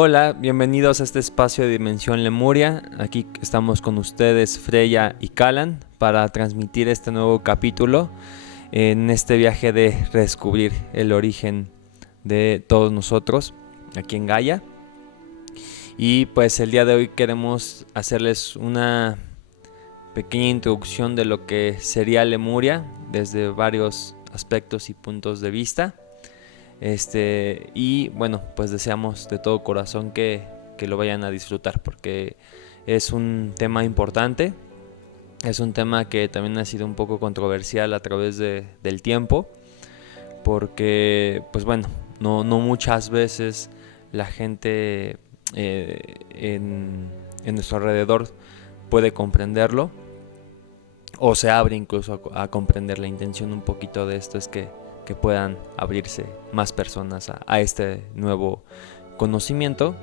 Hola, bienvenidos a este espacio de Dimensión Lemuria. Aquí estamos con ustedes, Freya y Callan, para transmitir este nuevo capítulo en este viaje de redescubrir el origen de todos nosotros aquí en Gaia. Y pues el día de hoy queremos hacerles una pequeña introducción de lo que sería Lemuria desde varios aspectos y puntos de vista. Y bueno, pues deseamos de todo corazón que lo vayan a disfrutar, porque es un tema importante, es un tema que también ha sido un poco controversial a través del tiempo, porque pues bueno, no muchas veces la gente en nuestro alrededor puede comprenderlo, o se abre incluso a comprender. La intención un poquito de esto es que puedan abrirse más personas a este nuevo conocimiento,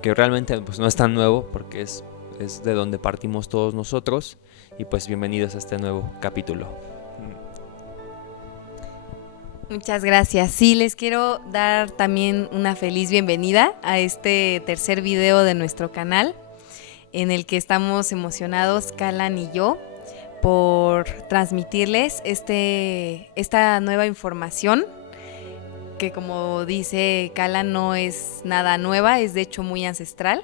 que realmente pues no es tan nuevo porque es de donde partimos todos nosotros. Y pues bienvenidos a este nuevo capítulo. Muchas gracias. Sí, les quiero dar también una feliz bienvenida a este tercer video de nuestro canal, en el que estamos emocionados, Callan y yo, por transmitirles esta nueva información, que como dice Callan no es nada nueva, es de hecho muy ancestral.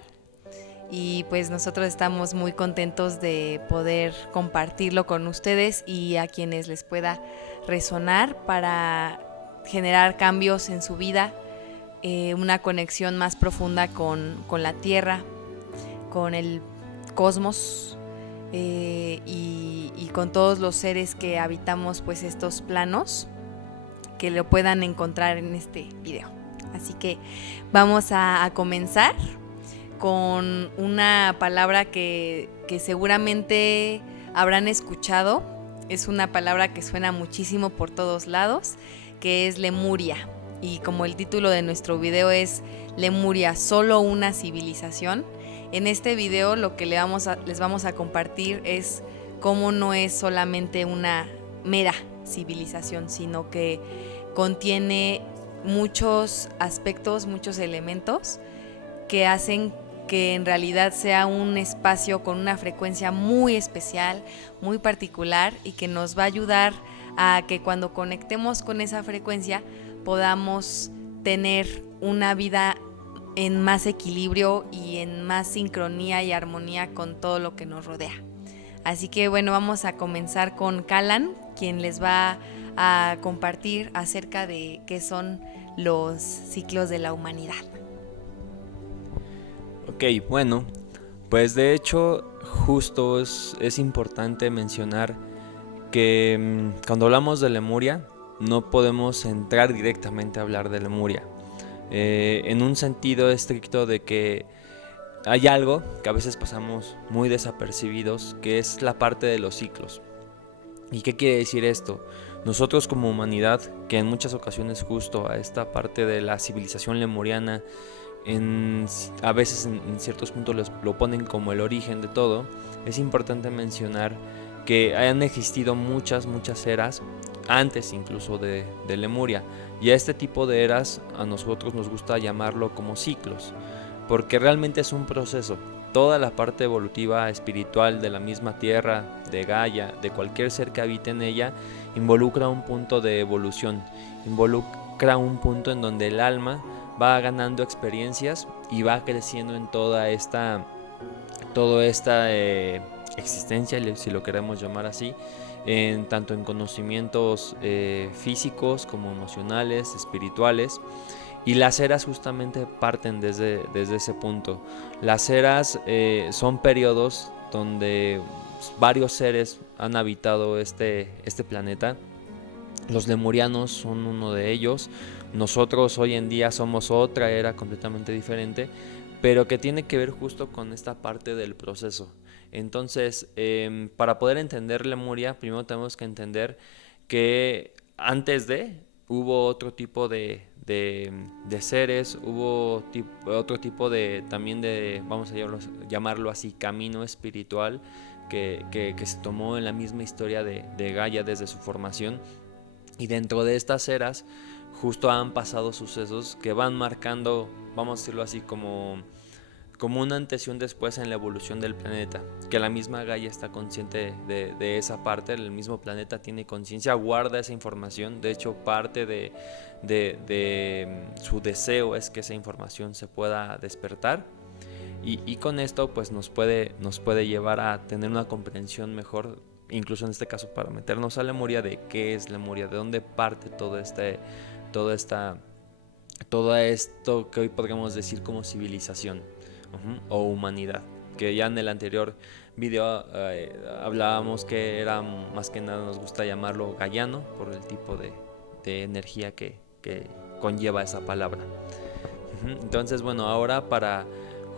Y pues nosotros estamos muy contentos de poder compartirlo con ustedes y a quienes les pueda resonar para generar cambios en su vida, una conexión más profunda con la Tierra, con el cosmos, y con todos los seres que habitamos pues estos planos, que lo puedan encontrar en este video. Así que vamos a comenzar con una palabra que seguramente habrán escuchado. Es una palabra que suena muchísimo por todos lados, que es Lemuria. Y como el título de nuestro video es Lemuria, solo una civilización, en este video lo que les vamos a compartir es cómo no es solamente una mera civilización, sino que contiene muchos aspectos, muchos elementos que hacen que en realidad sea un espacio con una frecuencia muy especial, muy particular, y que nos va a ayudar a que cuando conectemos con esa frecuencia podamos tener una vida en más equilibrio y en más sincronía y armonía con todo lo que nos rodea. Así que bueno, vamos a comenzar con Callan, quien les va a compartir acerca de qué son los ciclos de la humanidad. Ok, bueno, pues de hecho justo es importante mencionar que cuando hablamos de Lemuria no podemos entrar directamente a hablar de Lemuria, en un sentido estricto de que hay algo que a veces pasamos muy desapercibidos, que es la parte de los ciclos. ¿Y qué quiere decir esto? Nosotros como humanidad, que en muchas ocasiones justo a esta parte de la civilización lemuriana, a veces en ciertos puntos lo ponen como el origen de todo, es importante mencionar que han existido muchas eras antes incluso de Lemuria. Y a este tipo de eras a nosotros nos gusta llamarlo como ciclos, porque realmente es un proceso. Toda la parte evolutiva espiritual de la misma Tierra, de Gaia, de cualquier ser que habite en ella, involucra un punto de evolución, involucra un punto en donde el alma va ganando experiencias y va creciendo en toda esta existencia, si lo queremos llamar así, tanto en conocimientos físicos como emocionales, espirituales. Y las eras justamente parten desde ese punto. Las eras son periodos donde varios seres han habitado este planeta. Los lemurianos son uno de ellos. Nosotros hoy en día somos otra era completamente diferente, pero que tiene que ver justo con esta parte del proceso. Entonces, para poder entender Lemuria, primero tenemos que entender que antes hubo otro tipo de seres, hubo otro tipo de, también de, vamos a llamarlo así, camino espiritual que se tomó en la misma historia de Gaia desde su formación. Y dentro de estas eras justo han pasado sucesos que van marcando vamos a decirlo así, como un antes y un después en la evolución del planeta, que la misma Gaia está consciente de esa parte, el mismo planeta tiene conciencia, guarda esa información, de hecho parte de su deseo es que esa información se pueda despertar, y con esto pues nos puede llevar a tener una comprensión mejor, incluso en este caso para meternos a Lemuria, de qué es Lemuria, de dónde parte todo esto que hoy podríamos decir como civilización. O humanidad, que ya en el anterior video hablábamos que era más que nada, nos gusta llamarlo gaiano por el tipo de energía que conlleva esa palabra. Entonces, bueno, ahora para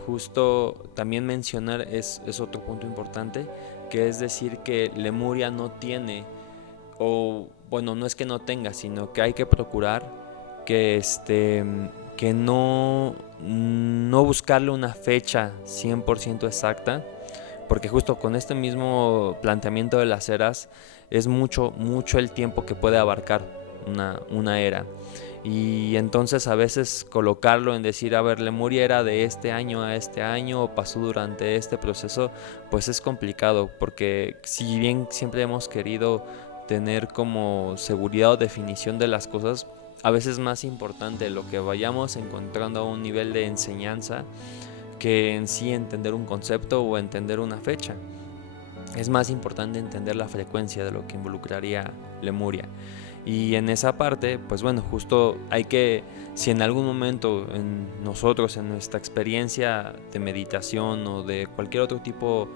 justo también mencionar es otro punto importante, que es decir que Lemuria no tiene, o bueno, no es que no tenga, sino que hay que procurar que que no buscarle una fecha 100% exacta, porque justo con este mismo planteamiento de las eras es mucho el tiempo que puede abarcar una era. Y entonces a veces colocarlo en decir, a ver, Lemuria era de este año a este año, o pasó durante este proceso, pues es complicado, porque si bien siempre hemos querido tener como seguridad o definición de las cosas, a veces es más importante lo que vayamos encontrando a un nivel de enseñanza que en sí entender un concepto o entender una fecha. Es más importante entender la frecuencia de lo que involucraría Lemuria. Y en esa parte, pues bueno, justo hay que, si en algún momento en nosotros, en nuestra experiencia de meditación o de cualquier otro tipo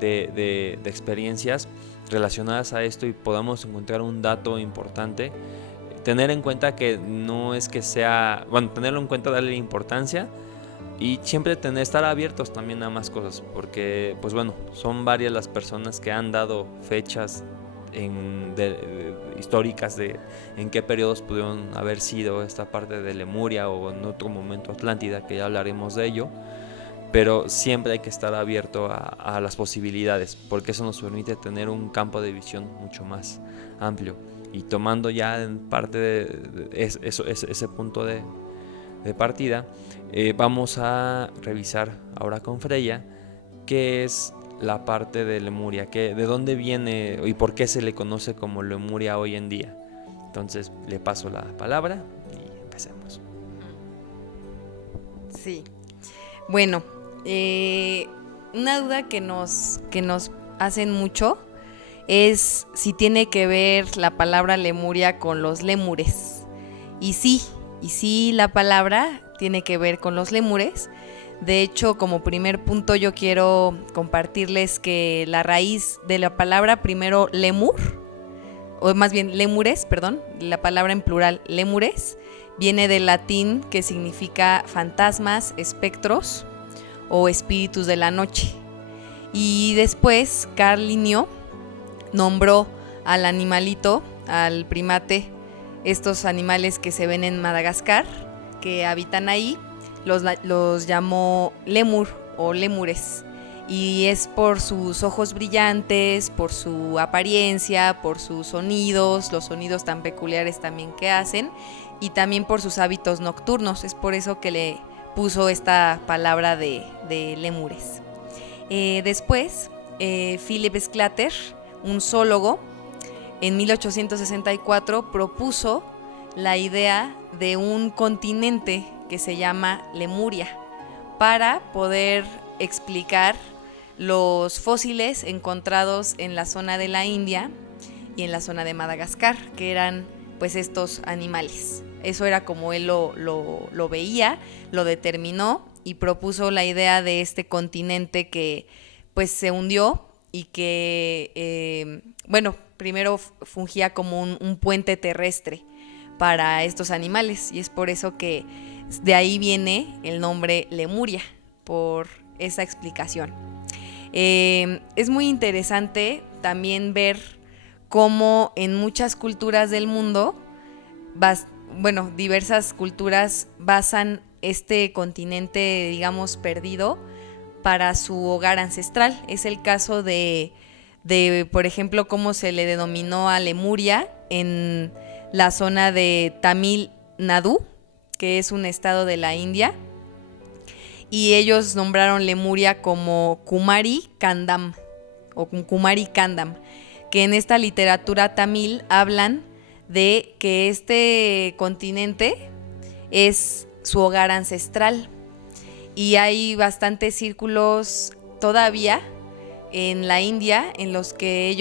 de experiencias relacionadas a esto y podamos encontrar un dato importante, tener en cuenta que no es que sea, bueno, tenerlo en cuenta, darle importancia y siempre estar abiertos también a más cosas, porque pues bueno, son varias las personas que han dado fechas históricas de en qué periodos pudieron haber sido esta parte de Lemuria o en otro momento Atlántida, que ya hablaremos de ello, pero siempre hay que estar abierto a las posibilidades, porque eso nos permite tener un campo de visión mucho más amplio. Y tomando ya en parte ese punto de partida, vamos a revisar ahora con Freya qué es la parte de Lemuria, de dónde viene y por qué se le conoce como Lemuria hoy en día. Entonces le paso la palabra y empecemos. Sí. Bueno, una duda que nos hacen mucho es si tiene que ver la palabra Lemuria con los lémures. Y sí, la palabra tiene que ver con los lémures. De hecho, como primer punto yo quiero compartirles que la raíz de la palabra primero lemur, o más bien lémures, perdón, la palabra en plural lémures, viene del latín que significa fantasmas, espectros o espíritus de la noche. Y después Carl Linneo nombró al animalito, al primate, estos animales que se ven en Madagascar, que habitan ahí, los llamó lemur o lémures. Y es por sus ojos brillantes, por su apariencia, por sus sonidos, los sonidos tan peculiares también que hacen, y también por sus hábitos nocturnos. Es por eso que le puso esta palabra de lémures. Después, Philip Sclater, un zoólogo, en 1864 propuso la idea de un continente que se llama Lemuria para poder explicar los fósiles encontrados en la zona de la India y en la zona de Madagascar, que eran pues estos animales. Eso era como él lo veía, lo determinó y propuso la idea de este continente que pues se hundió y que, primero fungía como un puente terrestre para estos animales, y es por eso que de ahí viene el nombre Lemuria, por esa explicación. Es muy interesante también ver cómo en muchas culturas del mundo, diversas culturas basan este continente, digamos, perdido para su hogar ancestral. Es el caso de por ejemplo, cómo se le denominó a Lemuria en la zona de Tamil Nadu, que es un estado de la India, y ellos nombraron Lemuria como Kumari Kandam o Kumari Kandam, que en esta literatura tamil hablan de que este continente es su hogar ancestral, y hay bastantes círculos todavía en la India en los que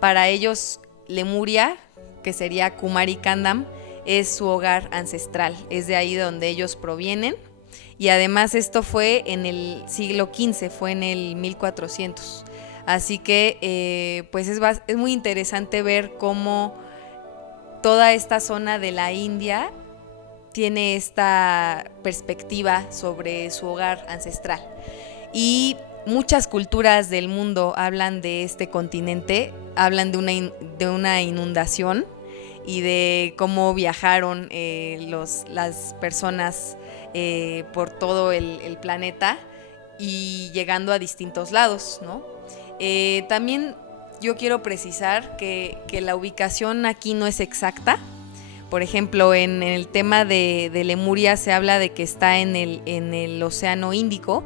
para ellos Lemuria, que sería Kumari Kandam, es su hogar ancestral, es de ahí de donde ellos provienen. Y además esto fue en el siglo XV, fue en el 1400. Así que pues es muy interesante ver cómo toda esta zona de la India tiene esta perspectiva sobre su hogar ancestral. Y muchas culturas del mundo hablan de este continente, hablan de una inundación y de cómo viajaron las personas por todo el planeta y llegando a distintos lados, ¿no? También yo quiero precisar que la ubicación aquí no es exacta. Por ejemplo, en el tema de Lemuria se habla de que está en el Océano Índico,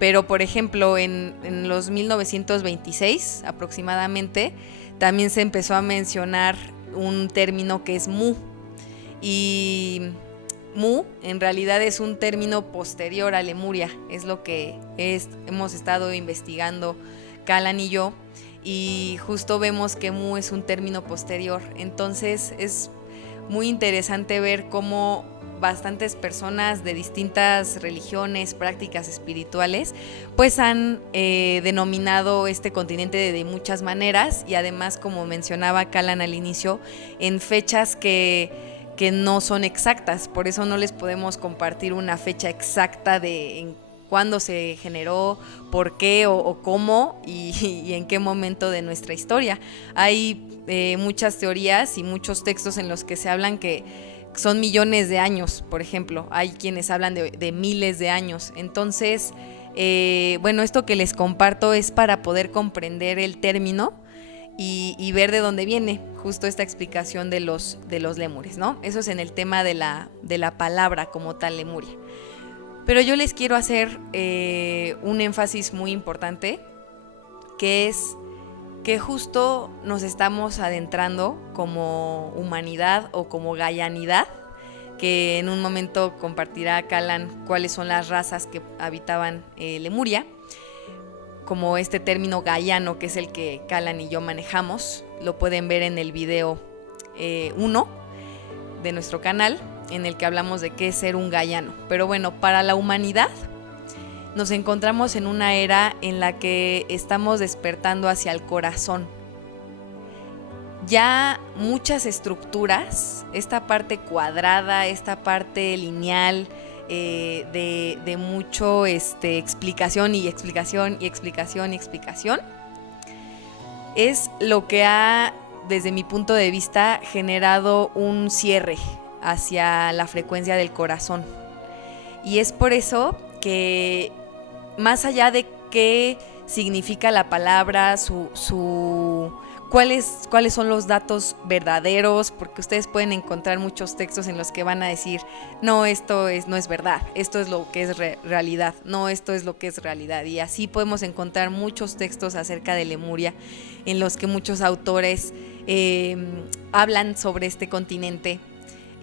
pero por ejemplo en los 1926 aproximadamente también se empezó a mencionar un término que es Mu, y Mu en realidad es un término posterior a Lemuria, es lo que hemos estado investigando Callan y yo, y justo vemos que Mu es un término posterior. Entonces es muy interesante ver cómo bastantes personas de distintas religiones, prácticas espirituales, pues han denominado este continente de muchas maneras, y además, como mencionaba Callan al inicio, en fechas que no son exactas. Por eso no les podemos compartir una fecha exacta de en cuándo se generó, por qué o cómo y en qué momento de nuestra historia. Hay muchas teorías y muchos textos en los que se hablan que son millones de años, por ejemplo. Hay quienes hablan de miles de años. Entonces, bueno, esto que les comparto es para poder comprender el término y ver de dónde viene justo esta explicación de los lémures, ¿no? Eso es en el tema de la palabra como tal, Lemuria. Pero yo les quiero hacer un énfasis muy importante, que es que justo nos estamos adentrando como humanidad o como gaianidad, que en un momento compartirá Callan cuáles son las razas que habitaban Lemuria, como este término gaiano, que es el que Callan y yo manejamos. Lo pueden ver en el video 1 de nuestro canal, en el que hablamos de qué es ser un gaiano. Pero bueno, para la humanidad nos encontramos en una era en la que estamos despertando hacia el corazón. Ya muchas estructuras, esta parte cuadrada, esta parte lineal, de mucho explicación y explicación y explicación y explicación, es lo que ha, desde mi punto de vista, generado un cierre hacia la frecuencia del corazón. Y es por eso que, más allá de qué significa la palabra, cuáles son los datos verdaderos, porque ustedes pueden encontrar muchos textos en los que van a decir, no, esto no es verdad, esto es lo que es realidad, no, esto es lo que es realidad. Y así podemos encontrar muchos textos acerca de Lemuria, en los que muchos autores hablan sobre este continente.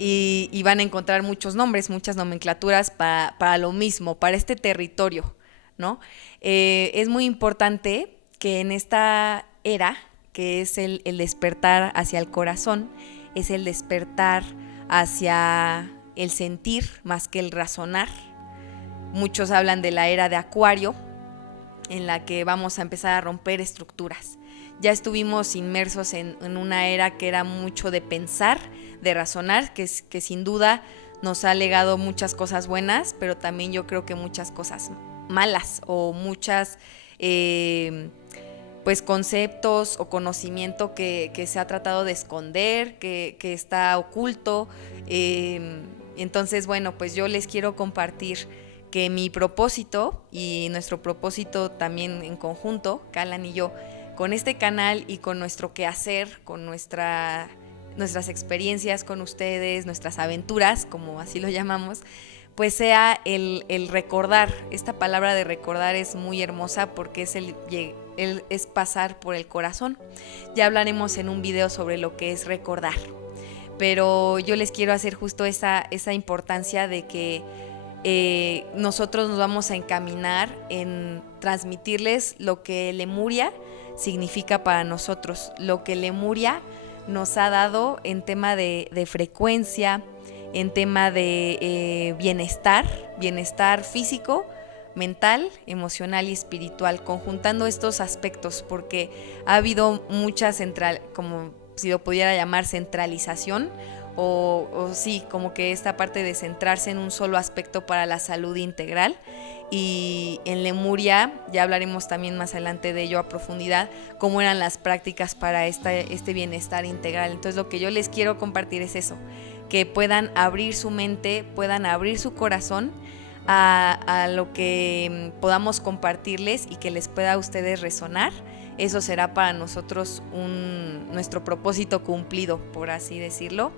Y van a encontrar muchos nombres, muchas nomenclaturas para lo mismo, para este territorio, ¿no? Es muy importante que en esta era, que es el despertar hacia el corazón, es el despertar hacia el sentir más que el razonar. Muchos hablan de la era de Acuario, en la que vamos a empezar a romper estructuras. Ya estuvimos inmersos en una era que era mucho de pensar, de razonar, que sin duda nos ha legado muchas cosas buenas, pero también yo creo que muchas cosas malas, o muchas pues conceptos o conocimiento que se ha tratado de esconder, que está oculto. Entonces, bueno, pues yo les quiero compartir que mi propósito y nuestro propósito también en conjunto, Callan y yo, con este canal y con nuestro quehacer, con nuestras experiencias con ustedes, nuestras aventuras, como así lo llamamos, pues sea el recordar. Esta palabra de recordar es muy hermosa porque es pasar por el corazón. Ya hablaremos en un video sobre lo que es recordar, pero yo les quiero hacer justo esa importancia de que nosotros nos vamos a encaminar en transmitirles lo que Lemuria significa para nosotros, lo que Lemuria nos ha dado en tema de frecuencia, en tema de bienestar físico, mental, emocional y espiritual, conjuntando estos aspectos, porque ha habido mucha como si lo pudiera llamar centralización, o sí, como que esta parte de centrarse en un solo aspecto para la salud integral. Y en Lemuria, ya hablaremos también más adelante de ello a profundidad, cómo eran las prácticas para este bienestar integral. Entonces lo que yo les quiero compartir es eso, que puedan abrir su mente, puedan abrir su corazón a lo que podamos compartirles y que les pueda a ustedes resonar. Eso será para nosotros nuestro propósito cumplido, por así decirlo.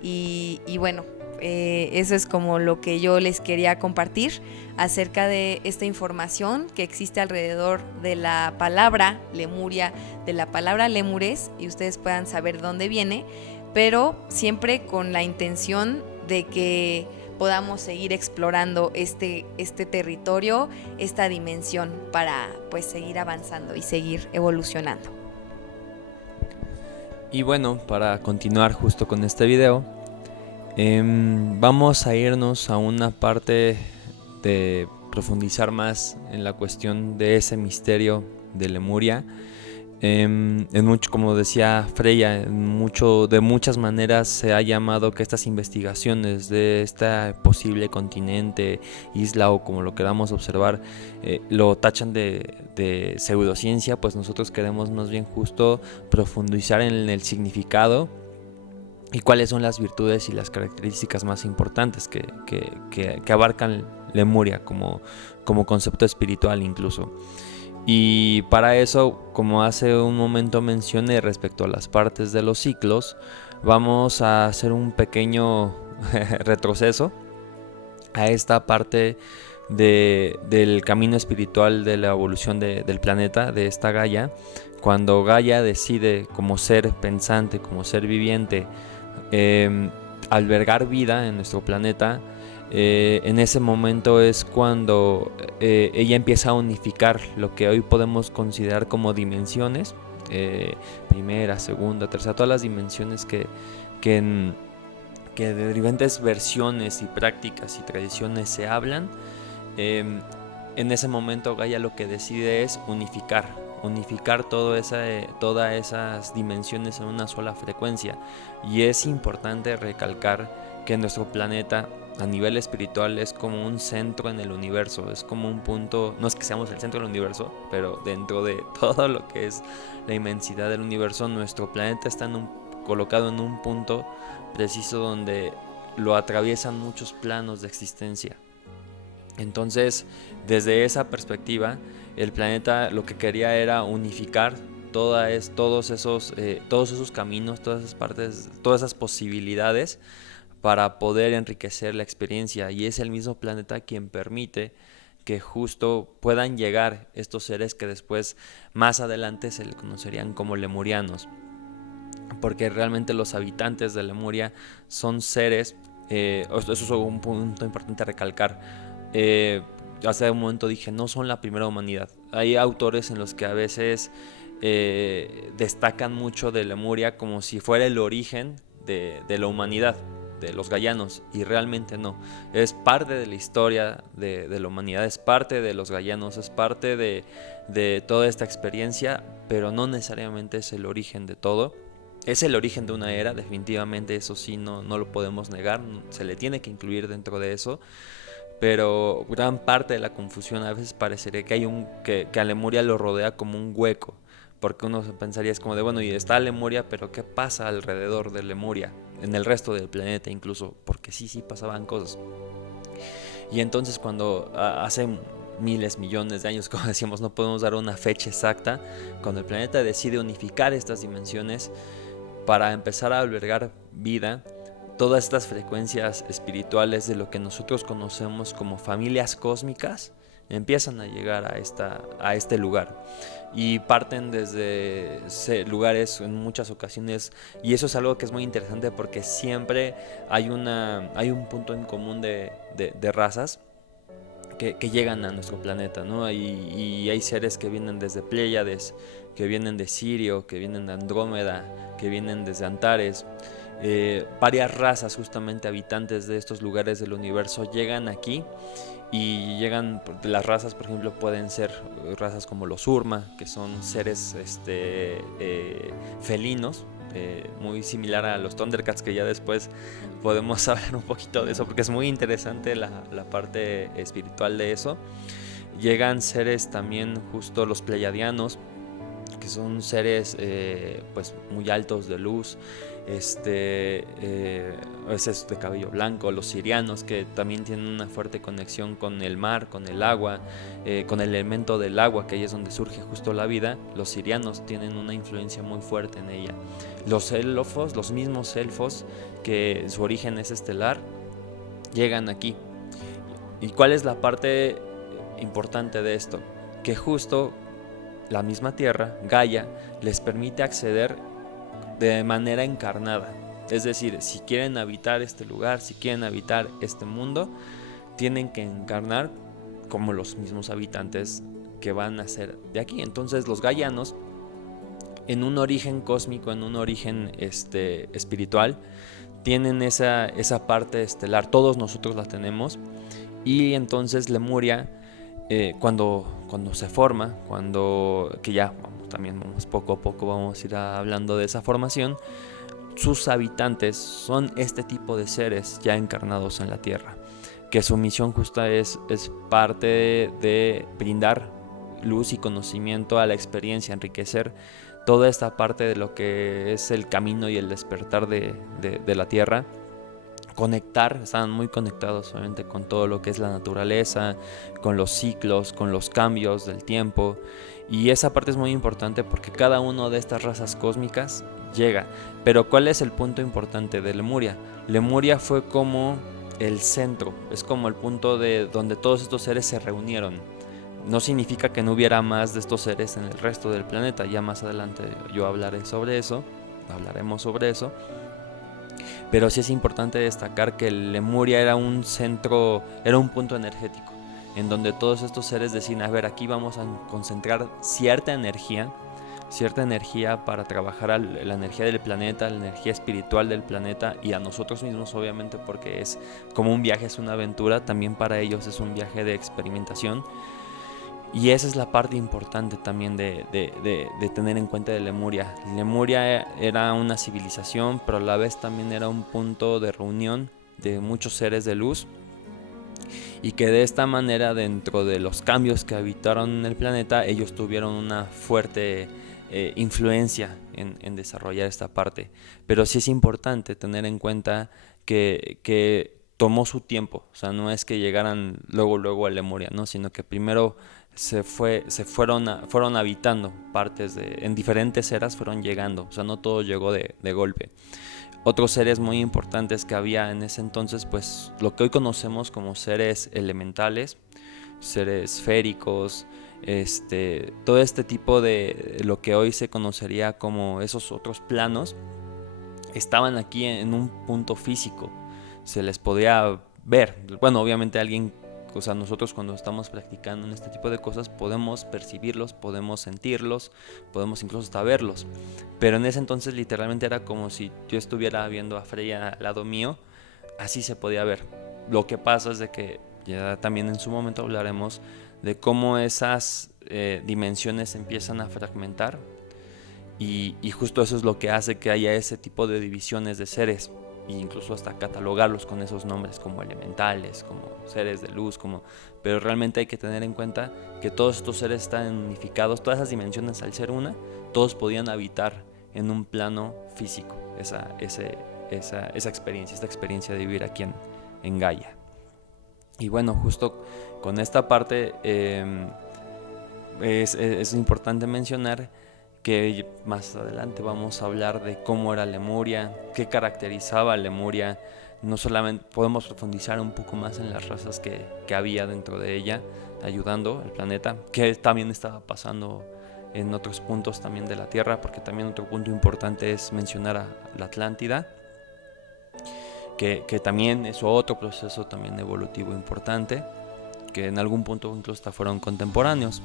Y bueno, eso es como lo que yo les quería compartir acerca de esta información que existe alrededor de la palabra Lemuria, de la palabra Lemures, y ustedes puedan saber dónde viene, pero siempre con la intención de que podamos seguir explorando este territorio, esta dimensión, para pues seguir avanzando y seguir evolucionando. Y bueno, para continuar justo con este video, vamos a irnos a una parte de profundizar más en la cuestión de ese misterio de Lemuria. Como decía Freya, de muchas maneras se ha llamado que estas investigaciones de este posible continente, isla o como lo queramos observar, lo tachan de pseudociencia. Pues nosotros queremos más bien justo profundizar en el significado y cuáles son las virtudes y las características más importantes que abarcan Lemuria como concepto espiritual incluso. Y para eso, como hace un momento mencioné respecto a las partes de los ciclos, vamos a hacer un pequeño retroceso a esta parte del camino espiritual de la evolución del planeta, de esta Gaia. Cuando Gaia decide, como ser pensante, como ser viviente, albergar vida en nuestro planeta, en ese momento es cuando ella empieza a unificar lo que hoy podemos considerar como dimensiones, primera, segunda, tercera, todas las dimensiones que de diferentes versiones y prácticas y tradiciones se hablan. En ese momento Gaia lo que decide es unificar todas esas dimensiones en una sola frecuencia. Y es importante recalcar que nuestro planeta a nivel espiritual es como un centro en el universo, es como un punto, no es que seamos el centro del universo, pero dentro de todo lo que es la inmensidad del universo, nuestro planeta está colocado en un punto preciso donde lo atraviesan muchos planos de existencia. Entonces, desde esa perspectiva, el planeta lo que quería era unificar todos esos caminos, todas esas partes, todas esas posibilidades para poder enriquecer la experiencia. Y es el mismo planeta quien permite que justo puedan llegar estos seres que después, más adelante, se le conocerían como lemurianos. Porque realmente los habitantes de Lemuria son seres, eso es un punto importante a recalcar. Hace un momento dije, no son la primera humanidad. Hay autores en los que a veces destacan mucho de Lemuria como si fuera el origen de la humanidad, de los Gaianos, y realmente no. Es parte de la historia de la humanidad, es parte de los Gaianos, es parte de toda esta experiencia, pero no necesariamente es el origen de todo. Es el origen de una era, definitivamente, eso sí, no lo podemos negar, se le tiene que incluir dentro de eso. Pero gran parte de la confusión a veces parecería que a Lemuria lo rodea como un hueco, porque uno pensaría es como de, bueno, y está Lemuria, pero ¿qué pasa alrededor de Lemuria? En el resto del planeta incluso, porque sí pasaban cosas. Y entonces cuando hace miles, millones de años, como decíamos, no podemos dar una fecha exacta, cuando el planeta decide unificar estas dimensiones para empezar a albergar vida, todas estas frecuencias espirituales de lo que nosotros conocemos como familias cósmicas empiezan a llegar a este lugar y parten desde lugares en muchas ocasiones, y eso es algo que es muy interesante porque siempre hay un punto en común de razas que llegan a nuestro planeta, ¿no? Y hay seres que vienen desde Pléyades, que vienen de Sirio, que vienen de Andrómeda, que vienen desde Antares. Varias razas, justamente habitantes de estos lugares del universo, llegan aquí y llegan. Las razas, por ejemplo, pueden ser razas como los Urma, que son seres felinos, muy similar a los Thundercats, que ya después podemos hablar un poquito de eso, porque es muy interesante la parte espiritual de eso. Llegan seres también, justo los Pleiadianos, que son seres pues muy altos de luz, a veces de cabello blanco. Los sirianos, que también tienen una fuerte conexión con el mar, con el agua, con el elemento del agua, que ahí es donde surge justo la vida. Los sirianos tienen una influencia muy fuerte en ella. Los elfos, los mismos elfos, que su origen es estelar, llegan aquí. ¿Y cuál es la parte importante de esto? Que justo la misma Tierra, Gaia, les permite acceder de manera encarnada. Es decir, si quieren habitar este lugar, si quieren habitar este mundo, tienen que encarnar como los mismos habitantes que van a ser de aquí. Entonces los gaianos, en un origen cósmico, en un origen espiritual, tienen esa parte estelar. Todos nosotros la tenemos. Y entonces Lemuria, cuando se forma, que ya también poco a poco vamos a ir hablando de esa formación, sus habitantes son este tipo de seres ya encarnados en la Tierra, que su misión justa es parte de brindar luz y conocimiento a la experiencia, enriquecer toda esta parte de lo que es el camino y el despertar de la Tierra. Conectar, están muy conectados obviamente con todo lo que es la naturaleza, con los ciclos, con los cambios del tiempo, y esa parte es muy importante porque cada una de estas razas cósmicas llega. Pero ¿cuál es el punto importante de Lemuria? Lemuria fue como el centro, es como el punto de donde todos estos seres se reunieron. No significa que no hubiera más de estos seres en el resto del planeta, ya más adelante yo hablaremos sobre eso. Pero sí es importante destacar que Lemuria era un centro, era un punto energético, en donde todos estos seres decían, a ver, aquí vamos a concentrar cierta energía para trabajar la energía del planeta, la energía espiritual del planeta, y a nosotros mismos obviamente, porque es como un viaje, es una aventura, también para ellos es un viaje de experimentación. Y esa es la parte importante también de tener en cuenta de Lemuria. Lemuria era una civilización, pero a la vez también era un punto de reunión de muchos seres de luz, y que de esta manera, dentro de los cambios que habitaron en el planeta, ellos tuvieron una fuerte influencia en desarrollar esta parte. Pero sí es importante tener en cuenta que tomó su tiempo, o sea, no es que llegaran luego a Lemuria, ¿no? Sino que primero fueron habitando partes en diferentes eras, fueron llegando, o sea, no todo llegó de golpe. Otros seres muy importantes que había en ese entonces, pues lo que hoy conocemos como seres elementales, seres féricos, todo este tipo de lo que hoy se conocería como esos otros planos, estaban aquí en un punto físico, se les podía ver. Bueno, obviamente o sea, nosotros cuando estamos practicando en este tipo de cosas podemos percibirlos, podemos sentirlos, podemos incluso hasta verlos. Pero en ese entonces literalmente era como si yo estuviera viendo a Freya al lado mío, así se podía ver. Lo que pasa es de que ya también en su momento hablaremos de cómo esas dimensiones empiezan a fragmentar, y justo eso es lo que hace que haya ese tipo de divisiones de seres, e incluso hasta catalogarlos con esos nombres como elementales, como seres de luz, pero realmente hay que tener en cuenta que todos estos seres están unificados, todas esas dimensiones al ser una, todos podían habitar en un plano físico, esa experiencia, esta experiencia de vivir aquí en Gaia. Y bueno, justo con esta parte es importante mencionar que más adelante vamos a hablar de cómo era Lemuria, qué caracterizaba a Lemuria. No solamente podemos profundizar un poco más en las razas que había dentro de ella, ayudando al planeta, que también estaba pasando en otros puntos también de la Tierra, porque también otro punto importante es mencionar a la Atlántida, que también es otro proceso también evolutivo importante, que en algún punto incluso hasta fueron contemporáneos.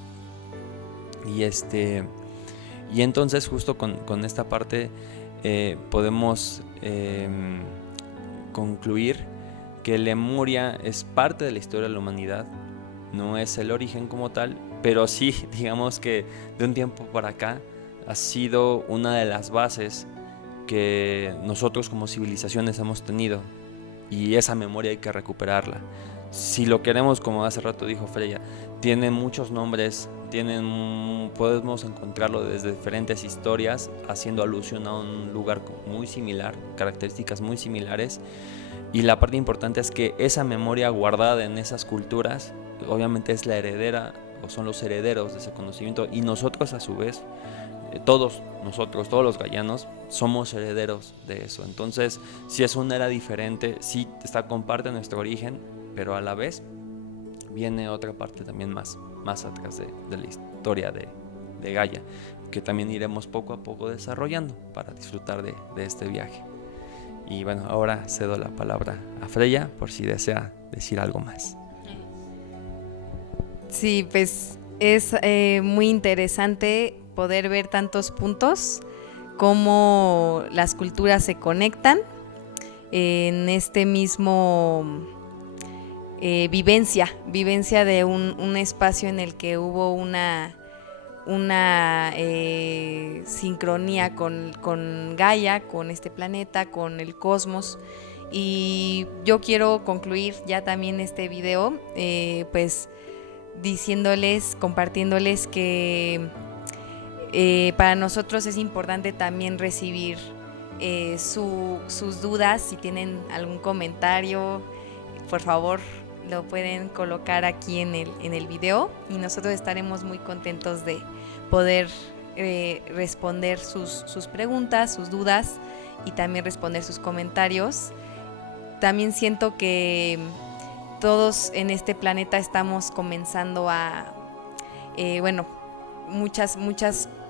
Y entonces justo con esta parte podemos concluir que Lemuria es parte de la historia de la humanidad, no es el origen como tal, pero sí, digamos que de un tiempo para acá ha sido una de las bases que nosotros como civilizaciones hemos tenido, y esa memoria hay que recuperarla. Si lo queremos, como hace rato dijo Freya, tiene muchos nombres, podemos encontrarlo desde diferentes historias, haciendo alusión a un lugar muy similar, características muy similares. Y la parte importante es que esa memoria guardada en esas culturas, obviamente es la heredera, o son los herederos de ese conocimiento, y nosotros a su vez, todos nosotros, todos los gallanos, somos herederos de eso. Entonces, si es una era diferente, sí comparte nuestro origen, pero a la vez viene otra parte también más atrás de la historia de Gaia, que también iremos poco a poco desarrollando para disfrutar de este viaje. Y bueno, ahora cedo la palabra a Freya por si desea decir algo más. Sí, pues es muy interesante poder ver tantos puntos, cómo las culturas se conectan en este mismo vivencia de un espacio en el que hubo una sincronía con Gaia, con este planeta, con el cosmos. Y yo quiero concluir ya también este video pues diciéndoles, compartiéndoles que para nosotros es importante también recibir sus dudas. Si tienen algún comentario, por favor lo pueden colocar aquí en el video, y nosotros estaremos muy contentos de poder responder sus preguntas, sus dudas, y también responder sus comentarios. También siento que todos en este planeta estamos comenzando a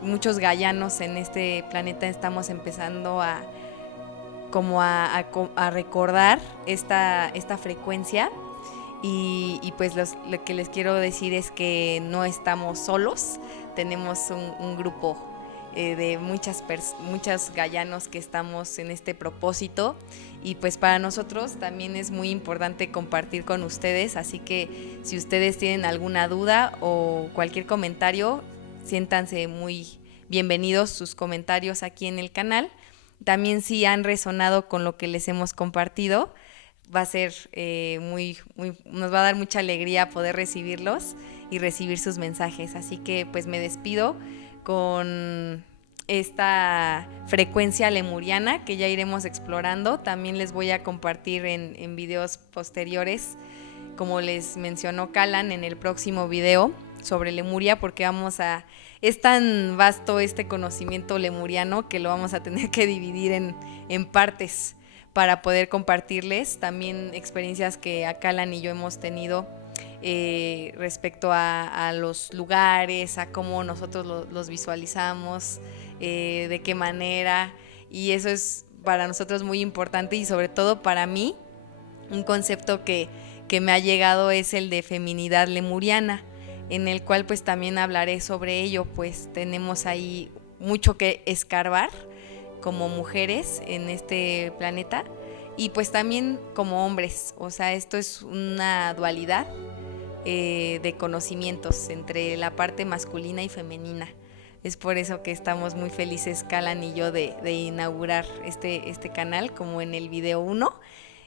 muchos gallanos en este planeta estamos empezando a recordar esta frecuencia, y pues lo que les quiero decir es que no estamos solos, tenemos un grupo de muchos gallanos que estamos en este propósito, y pues para nosotros también es muy importante compartir con ustedes. Así que si ustedes tienen alguna duda o cualquier comentario, siéntanse muy bienvenidos sus comentarios aquí en el canal. También si han resonado con lo que les hemos compartido, va a ser nos va a dar mucha alegría poder recibirlos y recibir sus mensajes. Así que pues me despido con esta frecuencia lemuriana que ya iremos explorando. También les voy a compartir en videos posteriores, como les mencionó Callan en el próximo video sobre Lemuria, porque es tan vasto este conocimiento lemuriano que lo vamos a tener que dividir en partes para poder compartirles también experiencias que Callan y yo hemos tenido respecto a los lugares, a cómo nosotros los visualizamos, de qué manera. Y eso es para nosotros muy importante, y sobre todo para mí un concepto que me ha llegado es el de feminidad lemuriana, en el cual pues también hablaré sobre ello. Pues tenemos ahí mucho que escarbar como mujeres en este planeta, y pues también como hombres. O sea, esto es una dualidad de conocimientos entre la parte masculina y femenina. Es por eso que estamos muy felices, Callan y yo, de inaugurar este canal como en el video 1.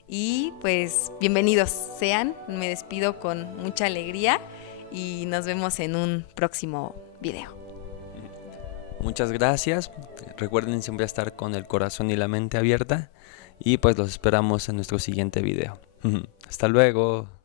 Y pues bienvenidos sean, me despido con mucha alegría y nos vemos en un próximo video. Muchas gracias, recuerden siempre estar con el corazón y la mente abierta, y pues los esperamos en nuestro siguiente video. Hasta luego.